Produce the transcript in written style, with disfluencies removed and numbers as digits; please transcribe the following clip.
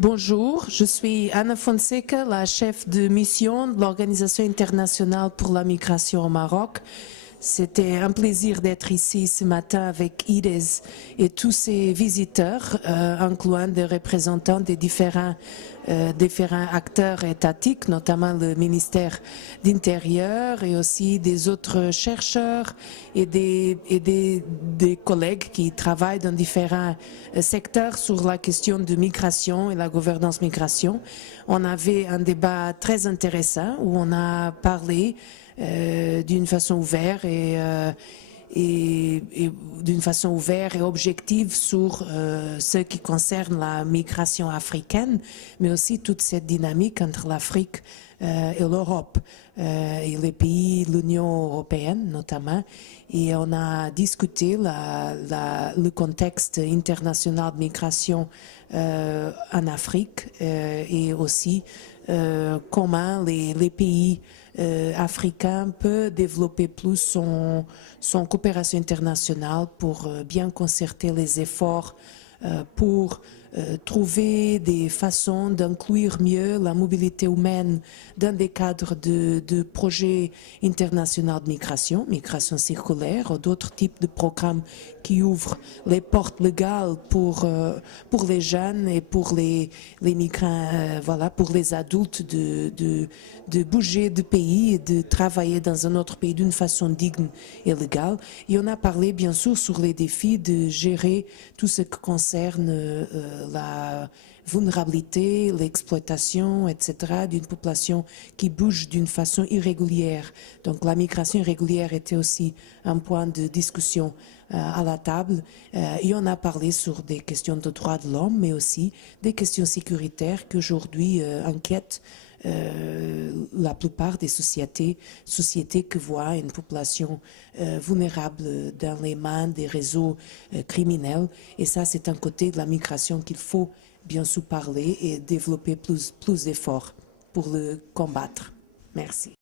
Bonjour, je suis Anna Fonseca, la chef de mission de l'Organisation internationale pour la migration au Maroc. C'était un plaisir d'être ici ce matin avec IDES et tous ses visiteurs, incluant des représentants des différents acteurs étatiques, notamment le ministère d'Intérieur et aussi des autres chercheurs et des collègues qui travaillent dans différents secteurs sur la question de migration et la gouvernance migration. On avait un débat très intéressant où on a parlé d'une façon ouverte et d'une façon ouverte et objective sur ce qui concerne la migration africaine, mais aussi toute cette dynamique entre l'Afrique et l'Europe et les pays de l'Union européenne notamment. Et on a discuté le contexte international de migration en Afrique et aussi comment les pays africain peut développer plus son coopération internationale pour bien concerter les efforts pour trouver des façons d'inclure mieux la mobilité humaine dans des cadres de projets internationaux de migration circulaire ou d'autres types de programmes qui ouvrent les portes légales pour les jeunes et pour les migrants, voilà, pour les adultes de bouger de pays et de travailler dans un autre pays d'une façon digne et légale. Et on a parlé bien sûr sur les défis de gérer tout ce qui concerne la vulnérabilité, l'exploitation, etc., d'une population qui bouge d'une façon irrégulière. Donc la migration irrégulière était aussi un point de discussion à la table. Et on a parlé sur des questions de droits de l'homme, mais aussi des questions sécuritaires qui aujourd'hui inquiètent la plupart des sociétés qui voient une population vulnérable dans les mains des réseaux criminels. Et ça, c'est un côté de la migration qu'il faut bien sûr parler et développer plus d'efforts pour le combattre. Merci.